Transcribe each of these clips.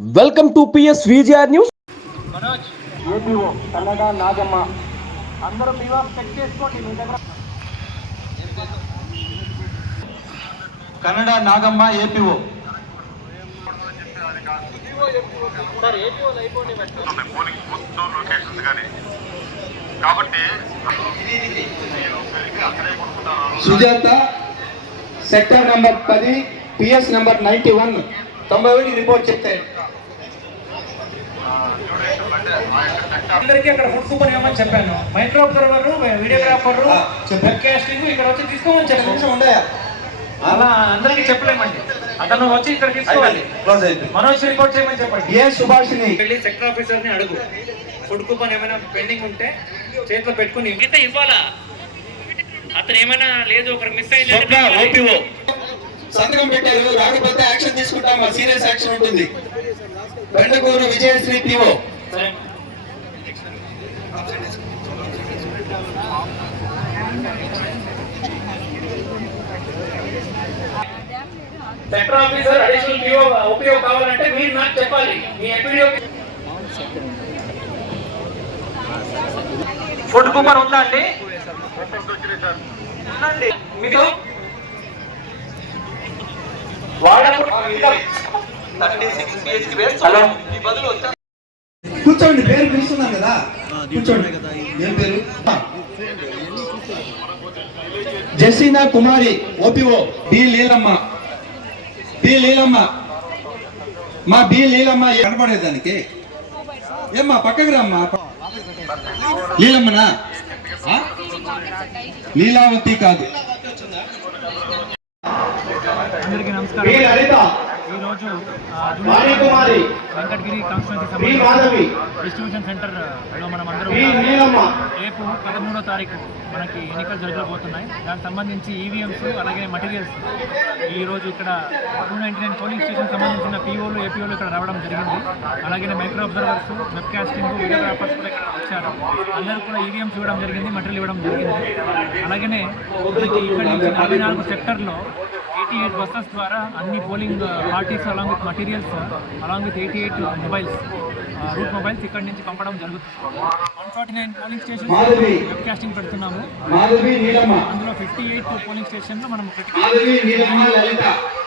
Welcome to PS VGR news. APO Kannada Nagamma అందరూ check చేసుకోండి మీ దగ్గర కన్నడ నాగమ్మ ఏపీఓ. కాబట్టి సుజాత సెక్టర్ నంబర్ పది పిఎస్ నంబర్ నైన్టీ వన్. తొంభై ఒకటి రిపోర్ట్ చెప్తాయి అందరికీ అక్కడ ఫుడ్ కూపన్ ఇవ్వమని చెప్పాను. మైక్రో అబ్జర్వర్ వీడియోగ్రాఫర్ వెబ్కాస్టింగ్ ఇక్కడ వచ్చి తీసుకోమని చెప్పాను. అలా అందరికీ చెప్పలేమండి. అతను వచ్చి ఇక్కడ తీసుకోవాలి. క్లోజ్ అయిపోయింది. మనోజ్ రిపోర్ట్ చేయమని చెప్పండి. ఏ సుభాషిని? వెళ్ళి సెక్టర్ ఆఫీసర్ని అడుగు. ఫుడ్ కూపన్ ఏమైనా పెండింగ్ ఉంటే చేతిలో పెట్టుకుని మిగతా ఇవ్వాలా? అతను ఏమైనా లేదు ఒకరు మిస్ అయింది ఓపీఓ. సంతకం పెట్టారు. రాకపోతే యాక్షన్ తీసుకుంటాం. సీరియస్ యాక్షన్ ఉంటుంది. Bendaguru Vijayasri PO sector officer additional PO ఉపయోగం కావాలంటే మీరు నాకు చెప్పాలి. మీ ఎంపీడీఓ ఫుడ్ కూపన్ ఉందా అండి? మీకు కూర్చోండి పేరు పిలుస్తున్నాం కదా. కూర్చోండి. ఏం పేరు? Jaseena Kumari OPO B Leelamma. B Leelamma. మా బి లీలమ్మ కనపడేదానికి ఏమ్మా పక్కకి రమ్మా. లీలమ్మనా? లీలావతి కాదు. అందరికీ నమస్కారం. ఈరోజు వాణి కుమారి వెంకటగిరి కాన్స్టిట్యూన్సీ డిస్ట్రిబ్యూషన్ సెంటర్లో మనం అందరం రేపు పదమూడో తారీఖు మనకి ఎన్నికలు జరగబోతున్నాయి. దానికి సంబంధించి ఈవీఎంస్ అలాగే మటీరియల్స్ ఈ రోజు ఇక్కడ two ninety nine polling station సంబంధించిన పీఓలు ఏపీఓలు ఇక్కడ రావడం జరిగింది. అలాగే మైక్రో అబ్జర్వర్స్ వెబ్కాస్టింగ్ వీడియోగ్రాఫర్స్ కూడా ఇక్కడ వచ్చారు. అందరూ కూడా ఈవీఎంస్ ఇవ్వడం జరిగింది మటీరియల్ ఇవ్వడం జరిగింది. అలాగనే మనకి ఇక్కడ నుంచి నలభై నాలుగు సెక్టర్లో ఎయిటీ ఎయిట్ బస్సెస్ ద్వారా అన్ని polling parties along with materials along with eighty eight mobiles route mobiles ఇక్కడ నుంచి పంపడం జరుగుతుంది. One forty nine polling station Madhavi. Webcasting పెడుతున్నాము. అందులో ఫిఫ్టీ ఎయిట్ పోలింగ్ స్టేషన్లో మనం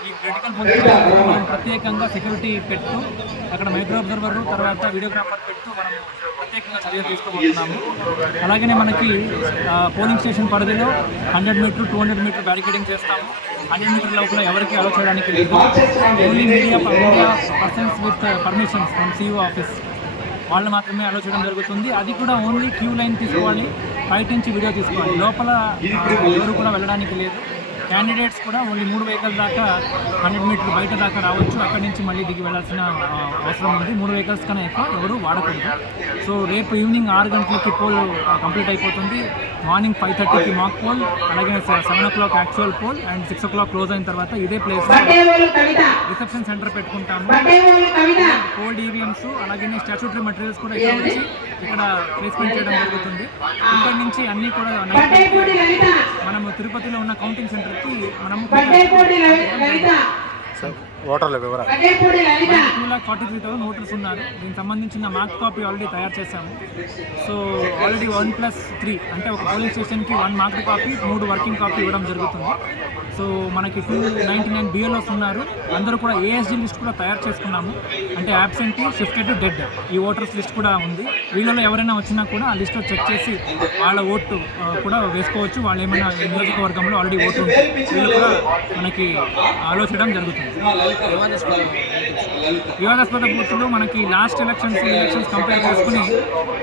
ఈ క్రిటికల్ మనం ప్రత్యేకంగా సెక్యూరిటీ పెట్టు అక్కడ మైక్రో అబ్జర్వర్ తర్వాత వీడియోగ్రాఫర్ పెట్టు మనం ప్రత్యేకంగా చర్యలు తీసుకోబోతున్నాము. అలాగనే మనకి పోలింగ్ స్టేషన్ పరిధిలో hundred meter two hundred meter barricading చేస్తాము. హండ్రెడ్ మీటర్ లోపల ఎవరికి అలో చేయడానికి లేదు. Only media media persons with permissions from CEO office వాళ్ళు మాత్రమే అలో చేయడం జరుగుతుంది. అది కూడా ఓన్లీ క్యూ లైన్ తీసుకోవాలి. బయట నుంచి వీడియో తీసుకోవాలి. లోపల ఎవరు కూడా వెళ్ళడానికి లేదు. క్యాండిడేట్స్ కూడా ఓన్లీ మూడు వెహికల్ దాకా హండ్రెడ్ మీటర్ బయట దాకా రావచ్చు. అక్కడి నుంచి మళ్ళీ దిగి వెళ్ళాల్సిన అవసరం ఉంది. మూడు వెహికల్స్ కన్నా ఎక్కువ ఎవరు వాడకూడదు. సో రేపు ఈవినింగ్ ఆరు గంటలకి పోల్ కంప్లీట్ అయిపోతుంది. మార్నింగ్ ఫైవ్ థర్టీకి మాక్ పోల్ అలాగే seven o'clock actual poll and six o'clock close అయిన తర్వాత ఇదే ప్లేస్ రిసెప్షన్ సెంటర్ పెట్టుకుంటాము. కోల్డ్ ఈవీఎంస్ అలాగే స్టాచ్యూటరీ మెటీరియల్స్ కూడా ఇక్కడ వచ్చి ఇక్కడ ప్లేస్మెంట్ చేయడం జరుగుతుంది. ఇక్కడ నుంచి అన్ని కూడా మనము తిరుపతిలో ఉన్న కౌంటింగ్ ఓటర్ల వివరాలు. Two lakh forty three thousand voters ఉన్నారు. దీనికి సంబంధించిన మార్క్ కాపీ ఆల్రెడీ తయారు చేశాము. So already one plus three అంటే ఒక పోలింగ్ స్టేషన్కి వన్ మార్క్ కాపీ మూడు వర్కింగ్ కాపీ ఇవ్వడం జరుగుతుంది. సో మనకి టూ నైంటీ నైన్ బిఎల్ఓస్ ఉన్నారు. అందరూ కూడా ఏఎస్జీ లిస్ట్ కూడా తయారు చేసుకున్నాము. అంటే యాబ్సెంటీ షిఫ్టెడ్ డెడ్ ఈ ఓటర్స్ లిస్ట్ కూడా ఉంది. వీళ్ళలో ఎవరైనా వచ్చినా కూడా ఆ లిస్ట్లో చెక్ చేసి వాళ్ళ ఓటు కూడా వేసుకోవచ్చు. వాళ్ళు ఏమైనా నియోజకవర్గంలో ఆల్రెడీ ఓటు ఉంది వీళ్ళు కూడా మనకి ఆలోచించడం జరుగుతుంది. వివాదాస్పద బూత్లు మనకి లాస్ట్ ఎలక్షన్స్ ఎలక్షన్స్ కంపేర్ చేసుకుని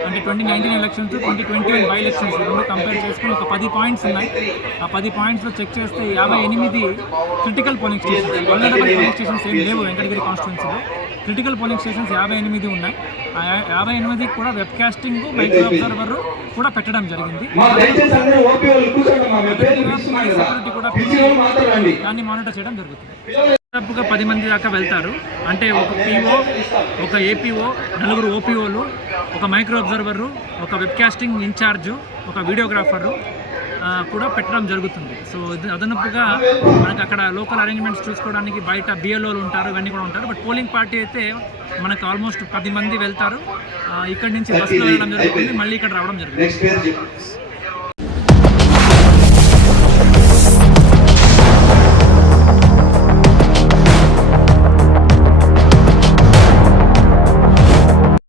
అంటే twenty nineteen elections twenty twenty by elections రెండు కంపేర్ చేసుకుని ఒక పది పాయింట్స్ ఉన్నాయి. ఆ పది పాయింట్స్లో చెక్ చేస్తే యాభై ఎనిమిది critical polling stations vulnerable polling stations ఏం లేవు వెంకటగిరి కాన్స్టిట్యున్సీలో క్రిటికల్ పోలింగ్ స్టేషన్స్ యాభై ఎనిమిది ఉన్నాయి. ఆ యాభై ఎనిమిది కూడా వెబ్కాస్టింగ్ మైక్రో అబ్జర్వర్ కూడా పెట్టడం జరిగింది. సెక్యూరిటీ కూడా దాన్ని మానిటర్ చేయడం జరుగుతుంది. దాదాపుగా పది మంది దాకా వెళ్తారు. అంటే ఒక పీఓ ఒక ఏపీఓ నలుగురు ఓపీఓలు ఒక మైక్రో అబ్జర్వరు ఒక వెబ్కాస్టింగ్ ఇన్ఛార్జు ఒక వీడియోగ్రాఫరు కూడా పెట్టడం జరుగుతుంది. సో అదనపుగా మనకు అక్కడ లోకల్ అరేంజ్మెంట్స్ చూసుకోవడానికి బయట బిఎల్ఓలు ఉంటారు ఇవన్నీ కూడా ఉంటారు. బట్ పోలింగ్ పార్టీ అయితే మనకు ఆల్మోస్ట్ పది మంది వెళ్తారు. ఇక్కడి నుంచి బస్సులో వెళ్ళడం జరుగుతుంది మళ్ళీ ఇక్కడ రావడం జరుగుతుంది.